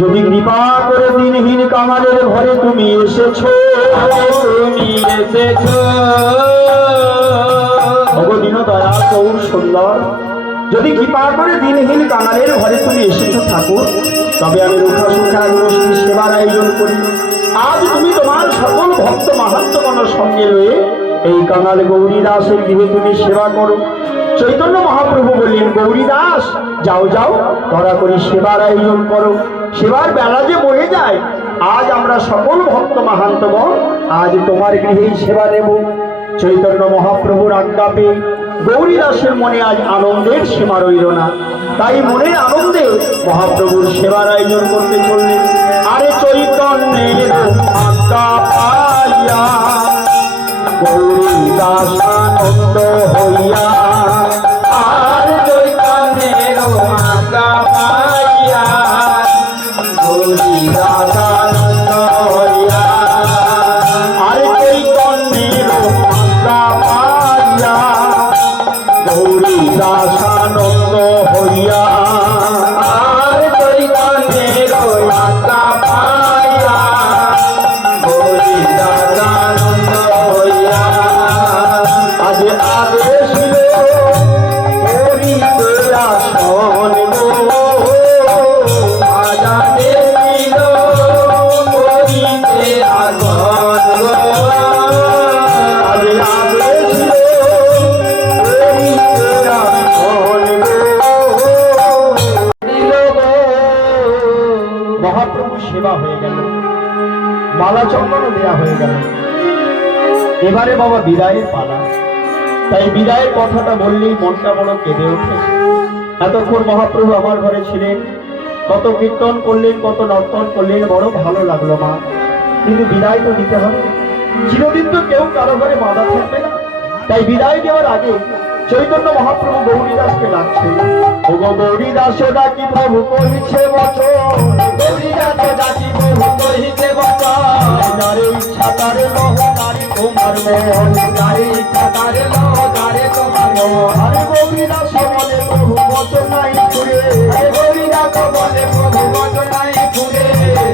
যদি কৃপা করে দিনহীন কামালের ঘরে তুমি এসেছো, দিন দয়াল গৌর সুন্দর, যদি কৃপা করে দিনহীন কাঙালের ঘরে তুমি এসেছো ঠাকুর, তবে আমি রুখা সুখা গোষ্ঠী সেবার আয়োজন করি। আজ তুমি তোমার সকল ভক্ত মাহাত্মগণের সঙ্গে রয়ে এই কাঙাল গৌরী দাসের গৃহে তুমি সেবা করো। চৈতন্য মহাপ্রভু বললেন, গৌরী দাস যাও যাও, ধরা করি সেবার আয়োজন করো। সেবার বেলা যে বয়ে যায়, আজ আমরা সকল ভক্ত মাহান্তগণ আজ তোমার গৃহেই সেবা নেব। চৈতন্য মহাপ্রভুর আজ্ঞা পেয়ে গৌরী দাসের মনে আজ আনন্দের সীমা রইল না। তাই মনের আনন্দে মহাপ্রভুর সেবার আয়োজন করতে চললেন। আরে চৈতন্যের আজ্ঞা পাইয়া গৌরী দাস আনন্দ হইয়া, আর চৈতন্যের আজ্ঞা পাইয়া গৌরী দাস আনন্দ হইয়া, আর চৈতন্যের আজ্ঞা পাইয়া গৌরী দাস আনন্দ হইয়া, আর চৈতন্যের আজ্ঞা পাইয়া গৌরী দাস আনন্দ হইয়া, আজ আদেশ সেবা হয়ে গেল, মালা চন্দনও দেয়া হয়ে গেল। এবারে বাবা বিদায়ের পালা। তাই বিদায়ের কথাটা বললেই মনটা বড় কেঁদে ওঠে। এতক্ষণ মহাপ্রভু আমার ঘরে ছিলেন, কত কীর্তন করলেন, কত নর্তন করলেন, বড় ভালো লাগলো মা। কিন্তু বিদায় তো দিতে হবে, চিরদিন তো কেউ কারো ঘরে বাধা থাকবে না। তাই বিদায় দেওয়ার আগে চৈতন্য মহাপ্রভু গৌরী দাসকে ডাকছে। ও গৌরী দাসে ডাকি প্রভু কহিছে বচন, গৌরী দাসে ডাকি প্রভু কহিছে বচন, যারে ইচ্ছা তারে লহ তারে তোমার মন, যারে ইচ্ছা তারে লহ তারে তোমার মন। আরে গৌরী দাস বলে প্রভু বচন নাই শুনে, গৌরী দাস বলে প্রভু বচন নাই শুনে,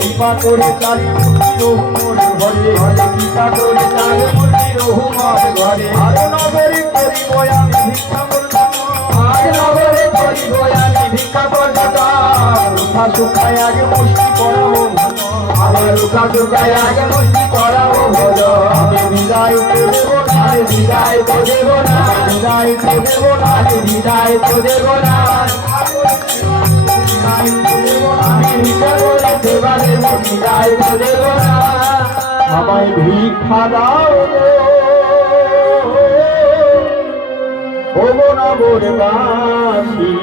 কৃপা করে চারি মূর্তি রহুমর ঘরে, কৃপা করে চারি মূর্তি রহুমর ঘরে, আর নগরী করিব আমি ভিক্ষা করব, আর নগরে করিব আমি ভিক্ষা করব, রুখা শুকায় আগে মুষ্টি করাবো, আমার রুখা শুকায় আগে মুষ্টি করাবো ভোজ। আমি বিদায় তো দেব না, বিদায় তো দেব না, বিদায় তো দেব না, বিদায় তো দেব না, আমি ভিক্ষা করে সেবা দেব, বিদায় তো দেব না, আমায় ভিক্ষা দাও ও নগরবাসী,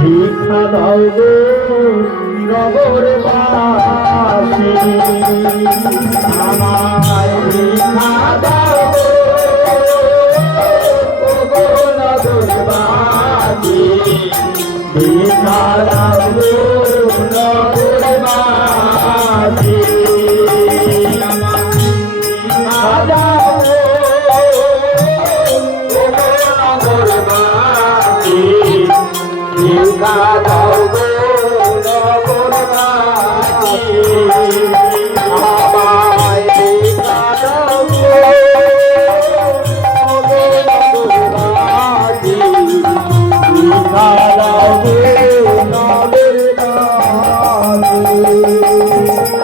ভিক্ষা দাও গো নগরবাসী, আমায় ভিক্ষা দাও গো নগরবাসী, ভিক্ষা দাও গো নগরবাসী, ভিক্ষা দাও ভিক্ষা দাও গো নগরবাসী, আমায় ভিক্ষা দাও গো নগরবাসী, ভিক্ষা দাও গো নগরবাসী।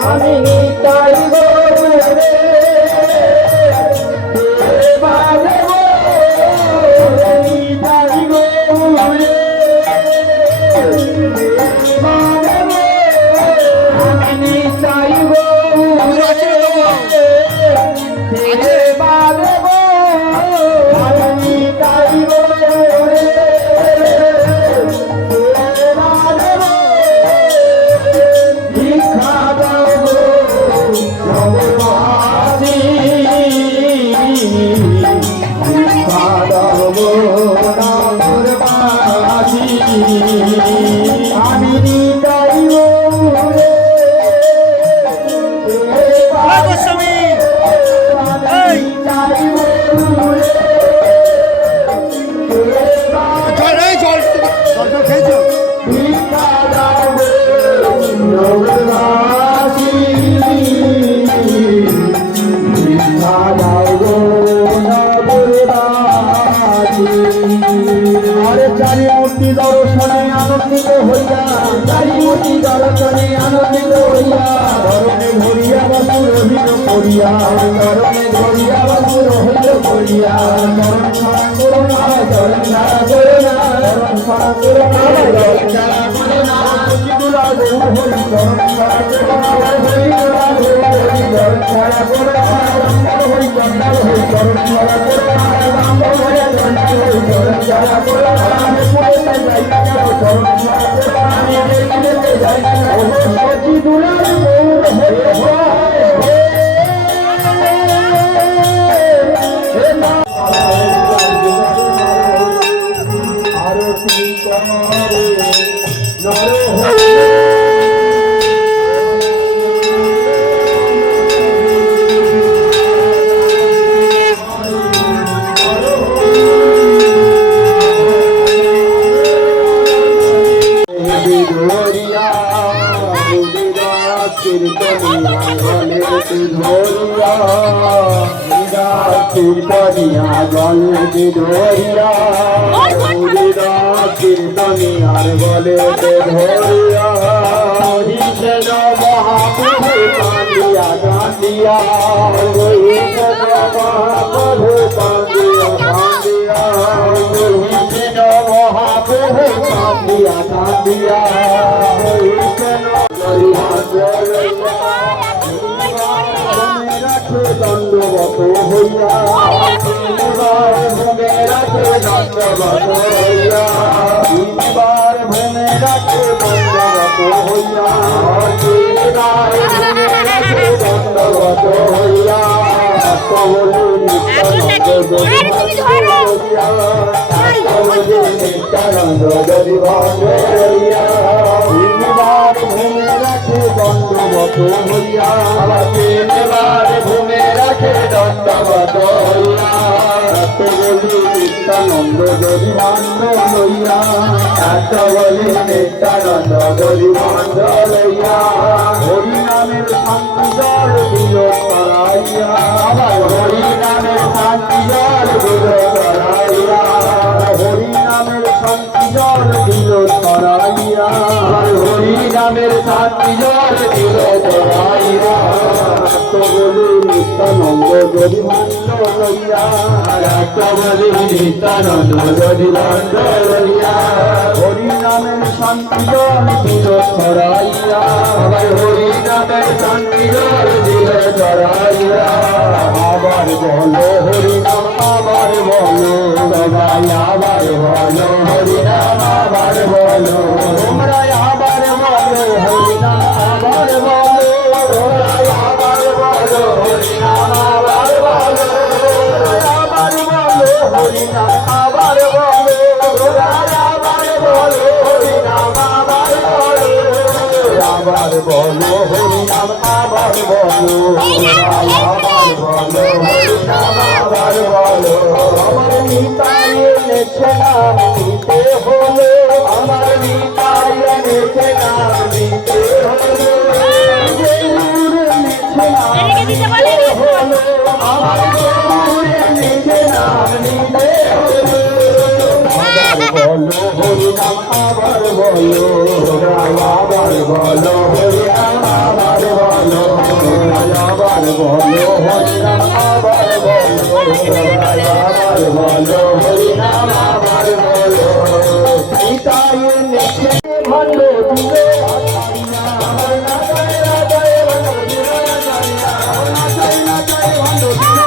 আমি নিতাই গৌরে নিতাই গৌরে আনন্দিত হইয়া চারিমতি দর্শনে আনন্দিত হইয়া ধরণে ঘরিয়া বাবু রহিল করিয়া ধরণে ঘরিয়া বাবু রহিল করিয়া চরণ ছাড়া করো না চরণ ছাড়া করো না চরণ ছাড়া করো না চরণ ছাড়া করো না দুলা দেব হরি চরণ ছাড়া করো না হরি দুলা দেব হরি চরণ ছাড়া করো না হরি চন্দ্র হরি চরণ ছাড়া করো না রাম হরি চন্দ্র হরি চরণ ছাড়া করো না পুরে যাই না চরণ ছাড়া করো না আমি দেখতে যাই না ও সখী দুলার গৌর হরি আরতি করে নর কীর্তনিয়া গলে ধরিয়া কীর্তনিয়ার গলে ধরিয়া হরিষেন মহাপ্রভু কান্দিয়া কান্দিয়া হরিষেন মহাপ্রভু কান্দিয়া কান্দিয়া হরিষেন মহাপ্রভু কান্দিয়া কান্দিয়া হরিষেন দণ্ডবত হইয়া ভূমে রাখে দণ্ডবত হইয়া তিনবার ভূমে রাখে দণ্ডবত হইয়া তিনবার ভূমে রাখে দণ্ডবত হইয়া কবলে নিত্যানন্দ যদি হইয়া তিনবার ভূমে রাখে দণ্ডবত হইয়া তিনবার ভূমে রাখে দণ্ডবত হইয়া বলি নিত্যানন্দ যদি মান্য লইয়া বলি নিত্যানন্দ যদি মান্য লইয়া হরি নামের শান্তি জল দিল করাইয়া হরি নামের শান্তি জল দিল করাইয়া হরি নামের শান্তি জল দিল করাইয়া হরি নামের শান্তি জল দিল করাইয়া বলি নিত্যানন্দ যদি মান্য লইয়া বলি নিত্যানন্দ যদি মান্য লইয়া হরি নামের শান্তি জল দিল করাইয়া হরি নামের শান্তি জল দিল করাইয়া আবার বলো হরি নাম আবার বলো সবাই আবার বলো হরি নাম আবার বলো তোমরা আবার বলো হরি নাম আবার বলো তোমরা আবার বলো হরি নাম আবার বলো আবার বলো হরি নাম আবার বলো তোমরা আবার বলো হরি নাম আবার বলো আবার বলো হরি নাম আবার বলো আবার বলো হরি নাম আবার বলো আমার নিতাই এনেছে নাম নিতে হলো আমার নিতাই এনেছে নাম নিতে হলো আমার এনেছে নাম নিতে হলো বলো হরি নাম আবার বলো আবার বলো হরি নাম আবার বলো আবার বলো হরি নাম আবার বলো আবার বলো হরি নাম আবার বলো নিতাই নেছে ভণ্ড দিলে আমার নাচায় নাচায় ভণ্ড দিলে আমার নাচায় নাচায় ভণ্ড দিলে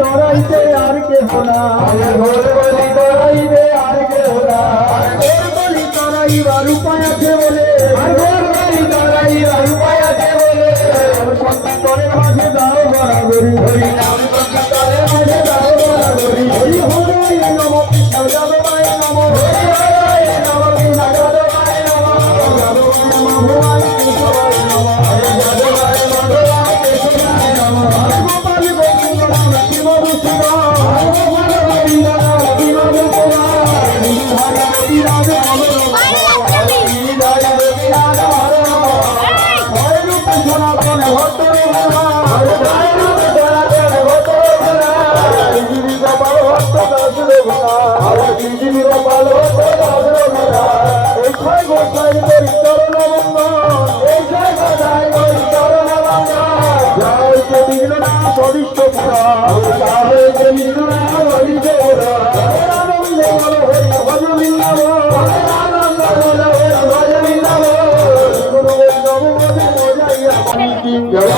তরাইতে আর কে হোনা বলি তরাইবে আর কে হোনা বলি তরাইবার উপায় আছে বলে বলি তরাইবার উপায় আছে বলে সন্তরের মাঝে দাও বরাবরি হরি নাম সন্তরের মাঝে দাও বরাবরি হরি হরি নম কৃষ্ণ যাদবায় নম হরি নম কৃষ্ণ যাদবায় নম যাদবায় নম ভগবান কৃষ্ণায় নম যাদবায় ভগবান কৃষ্ণায় নম গোপাল গোবিন্দ নাম শিব রুচির পৃথিবীর পালো এই ছয় গোসাই তোর চরণ বন্দন এই ছয় গোসাই তোর চরণ বন্দন জয় যে বিঘ্ন না সদিষ্ট পুরা জয় যে বিঘ্ন না সদিষ্ট পুরা আনন্দে বলো হরি ভজ বৃন্দাব আনন্দ বলো হরি ভজ বৃন্দাব গুরু বৈষ্ণব মধ্যে বোঝাইয়া কি জয়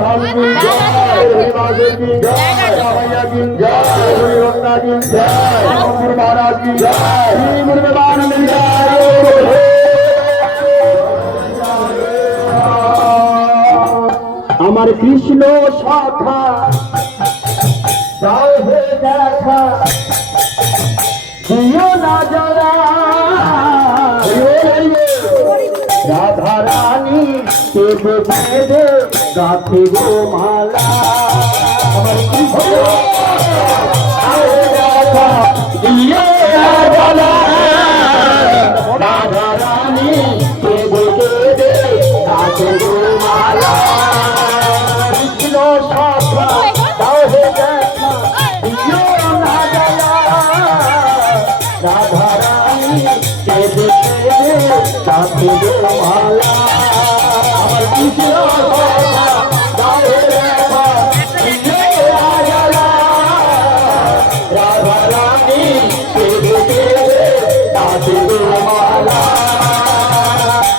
ধাম কি জয় হরিবাসের কি জয় রামাইয়া কি জয় হরিরত্না কি জয় মন্দির মহারাজ কি জয় শ্রী গুরু দেবানন্দ কি জয় আমার কৃষ্ণ শাখা যাও হে দেখা দিও না জরা রাধা রানী দেবে দেবে গাথে গো মালা আমার কৃষ্ণ যাও হে দেখা দিও না জরা রাধা রানী দেবে দেবে গাথে গো মালা কৃষ্ণ শাখা যাও হে দেখা দিও না জরা রাধা রানী দেবে দেবে গাথে গো মালা আমার কৃষ্ণ শাখা যাও হে দেখা দিও না জরা রাধা রানী দেবে দেবে গাথে গো মালা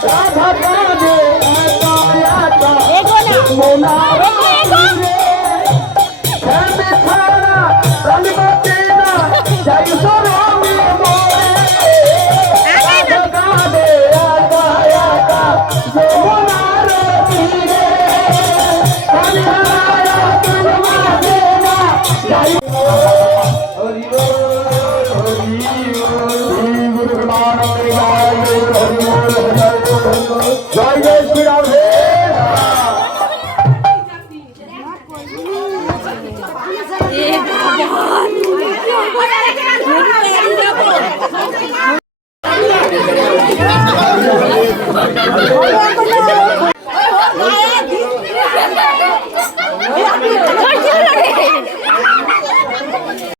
রাধা কাঁদে একা একা মোনা শ্যামে ছাড়া প্রাণ বাঁচে না যাই সরমে মোরে রাধা কাঁদে একা একা যমুনার তীরে প্রাণ হারায়া প্রাণ বাঁচে না যাই হরি বল হরি বল শ্রী গুরু নানক জয় হরি বল জয় জয় শ্রী রাম হে ভগবান